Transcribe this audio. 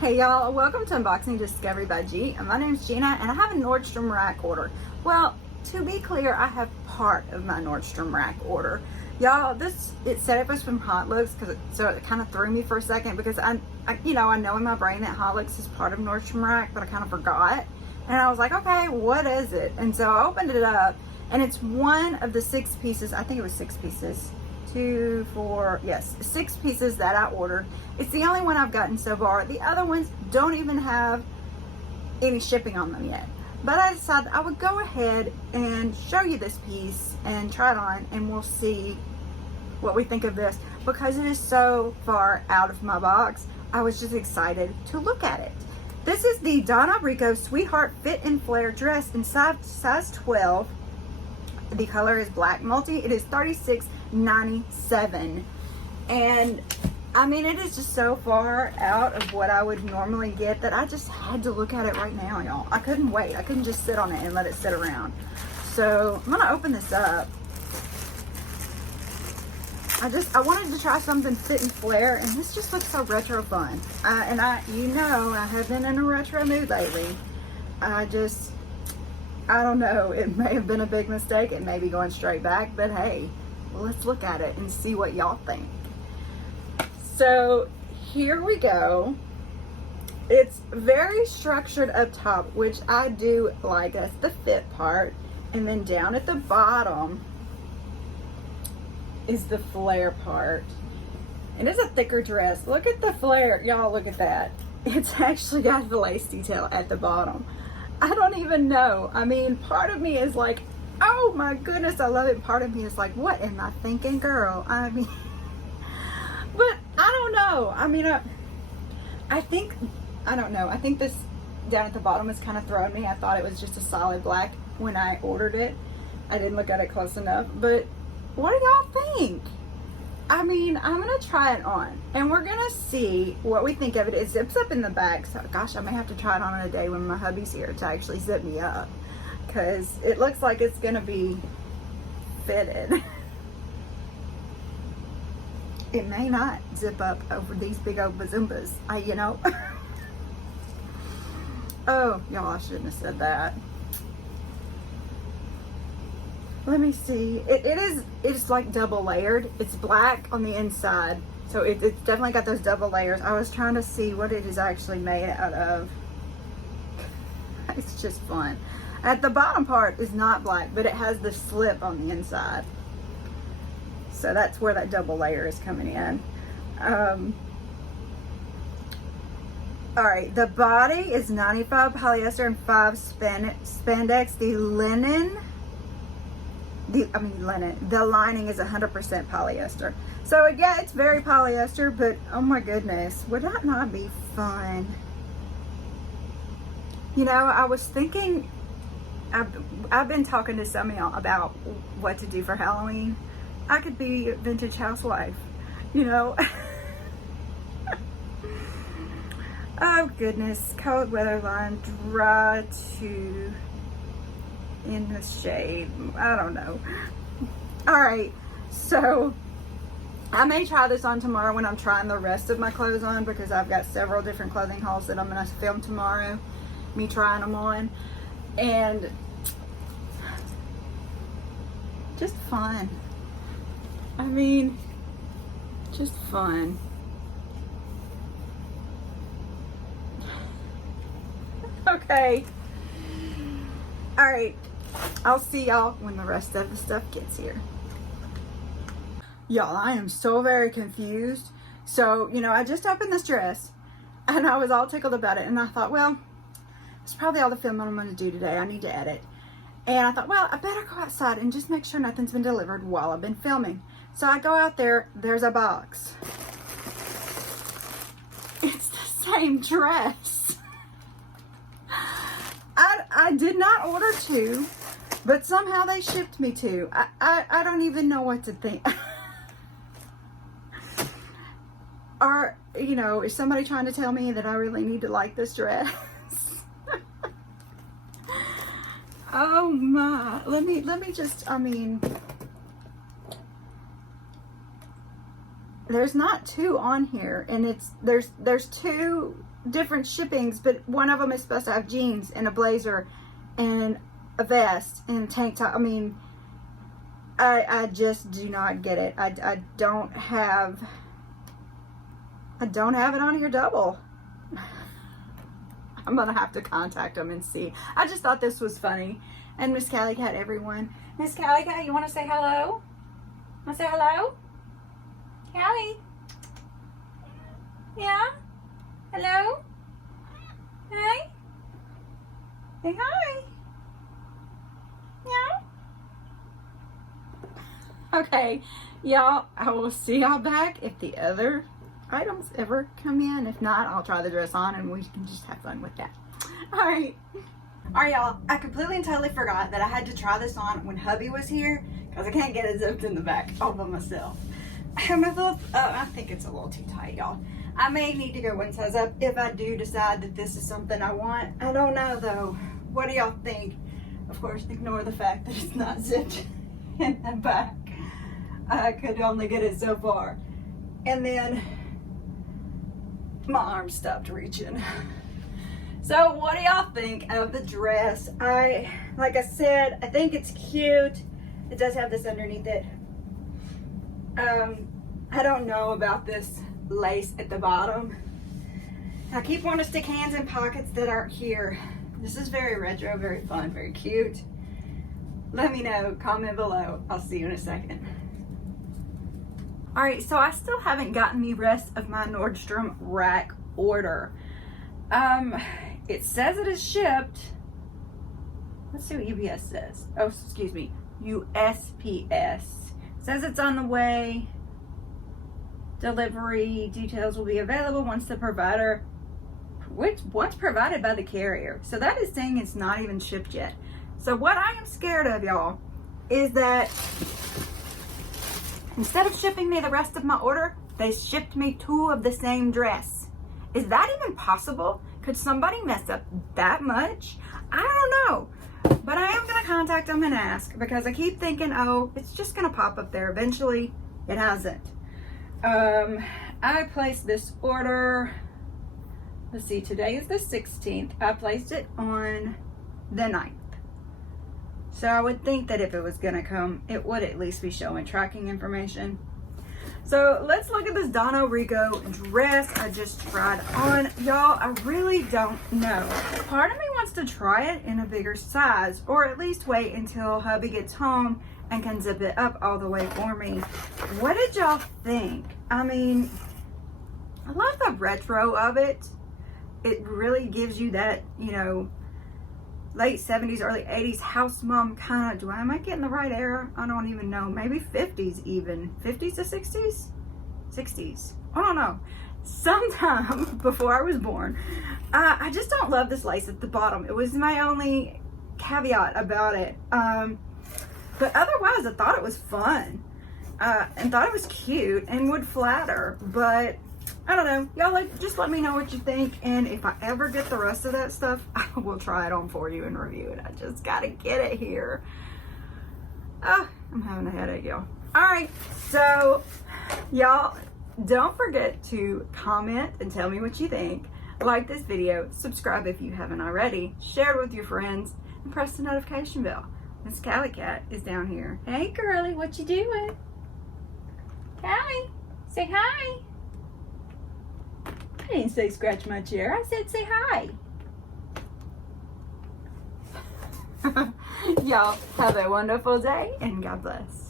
Hey y'all, welcome to Unboxing Discovery by G. And my name's Gina and I have a Nordstrom rack order. Well, to be clear, I have part of my Nordstrom rack order. Y'all, it said it was from hautelook, so it kind of threw me for a second because I know in my brain that hautelook is part of Nordstrom rack, but I kind of forgot. And I was like, okay, what is it? And so I opened it up and it's one of the 6 pieces, I think it was 6 pieces. 2, 4, yes, 6 pieces that I ordered. It's the only one I've gotten so far. The other ones don't even have any shipping on them yet. But I decided I would go ahead and show you this piece and try it on, and we'll see what we think of this. Because it is so far out of my box, I was just excited to look at it. This is the donnaricco Sweetheart Fit and Flare dress in size 12. The color is black multi. It is $36.97, and I mean, it is just so far out of what I would normally get that I just had to look at it right now, y'all. I couldn't wait. I couldn't just sit on it and let it sit around. So I'm gonna open this up. I wanted to try something fit and flare, and this just looks so retro fun. I have been in a retro mood lately. I don't know, it may have been a big mistake. It may be going straight back, but hey, let's look at it and see what y'all think. So here we go. It's very structured up top, which I do like. That's the fit part. And then down at the bottom is the flare part. And it's a thicker dress. Look at the flare. Y'all, look at that. It's actually got the lace detail at the bottom. I don't even know. I mean, part of me is like, oh my goodness, I love it. Part of me is like, what am I thinking, girl? I mean, but I don't know. I mean, I don't know. I think this down at the bottom is kind of throwing me. I thought it was just a solid black when I ordered it. I didn't look at it close enough, but what do y'all think? I mean, I'm gonna try it on and we're gonna see what we think of it. It zips up in the back, so gosh, I may have to try it on a day when my hubby's here to actually zip me up, because it looks like it's gonna be fitted. It may not zip up over these big old bazoombas, you know. Oh, y'all, I shouldn't have said that. Let me see. It's like double layered. It's black on the inside, so it's definitely got those double layers. I was trying to see what it is actually made out of. It's just fun. At the bottom part is not black, but it has the slip on the inside, so that's where that double layer is coming in. All right, the body is 95 polyester and 5 spandex. The lining is 100% polyester. So yeah, it's very polyester, but oh my goodness, would that not be fun? You know, I was thinking, I've been talking to some of y'all about what to do for Halloween. I could be a vintage housewife, you know. Oh goodness, cold weather line, dry to in the shade. I don't know. All right, so I may try this on tomorrow when I'm trying the rest of my clothes on, because I've got several different clothing hauls that I'm gonna film tomorrow, me trying them on, and just fun. I mean, just fun. Okay, all right, I'll see y'all when the rest of the stuff gets here. Y'all, I am so very confused. So, you know, I just opened this dress and I was all tickled about it, and I thought, well, it's probably all the filming I'm going to do today. I need to edit. And I thought, well, I better go outside and just make sure nothing's been delivered while I've been filming. So I go out there, there's a box. It's the same dress. I did not order 2, but somehow they shipped me 2. I don't even know what to think. Or, you know, is somebody trying to tell me that I really need to like this dress? Oh my, let me just, I mean, there's not 2 on here, and there's 2 different shippings, but one of them is supposed to have jeans and a blazer and a vest and a tank top. I mean, I just do not get it. I don't have it on here double. I'm gonna have to contact them and see. I just thought this was funny. And Miss Callie Cat, everyone. Miss Callie Cat, you want to say hello? Want to say hello? Callie? Yeah? Hello? Hi? Say hi. Yeah? Okay, y'all, I will see y'all back if the other items ever come in. If not, I'll try the dress on and we can just have fun with that. Alright, y'all, I completely and totally forgot that I had to try this on when hubby was here because I can't get it zipped in the back all by myself. And I think it's a little too tight, y'all. I may need to go one size up if I do decide that this is something I want. I don't know though. What do y'all think? Of course, ignore the fact that it's not zipped in the back. I could only get it so far. And then my arm stopped reaching. So what do y'all think of the dress? Like I said, I think it's cute. It does have this underneath it. I don't know about this lace at the bottom. I keep wanting to stick hands in pockets that aren't here. This is very retro, very fun, very cute. Let me know, comment below. I'll see you in a second. All right, so I still haven't gotten the rest of my Nordstrom rack order. It says it is shipped. Let's see what UPS says. Oh, excuse me, USPS. It says it's on the way. Delivery details will be available once provided by the carrier. So that is saying it's not even shipped yet. So what I am scared of, y'all, is that instead of shipping me the rest of my order, they shipped me 2 of the same dress. Is that even possible? Could somebody mess up that much? I don't know. But I am gonna contact them and ask because I keep thinking, oh, it's just gonna pop up there eventually. It hasn't. I placed this order, let's see, today is the 16th. I placed it on the 9th. So I would think that if it was gonna come, it would at least be showing tracking information. So let's look at this donnaricco dress I just tried on. Y'all, I really don't know. Part of me wants to try it in a bigger size, or at least wait until hubby gets home and can zip it up all the way for me. What did y'all think? I mean, I love the retro of it. It really gives you that, you know, late 70s, early 80s house mom kind of, am I getting the right era? I don't even know. Maybe 50s even. 50s to 60s? 60s. I don't know. Sometime before I was born. I just don't love this lace at the bottom. It was my only caveat about it. But otherwise, I thought it was fun. And thought it was cute and would flatter. But I don't know. Y'all just let me know what you think. And if I ever get the rest of that stuff, I will try it on for you and review it. I just got to get it here. Oh, I'm having a headache, y'all. All right. So, y'all, don't forget to comment and tell me what you think. Like this video. Subscribe if you haven't already. Share it with your friends. And press the notification bell. Miss Callie Cat is down here. Hey, girly. What you doing? Callie, say hi. I didn't say scratch my chair. I said say hi. Y'all have a wonderful day and God bless.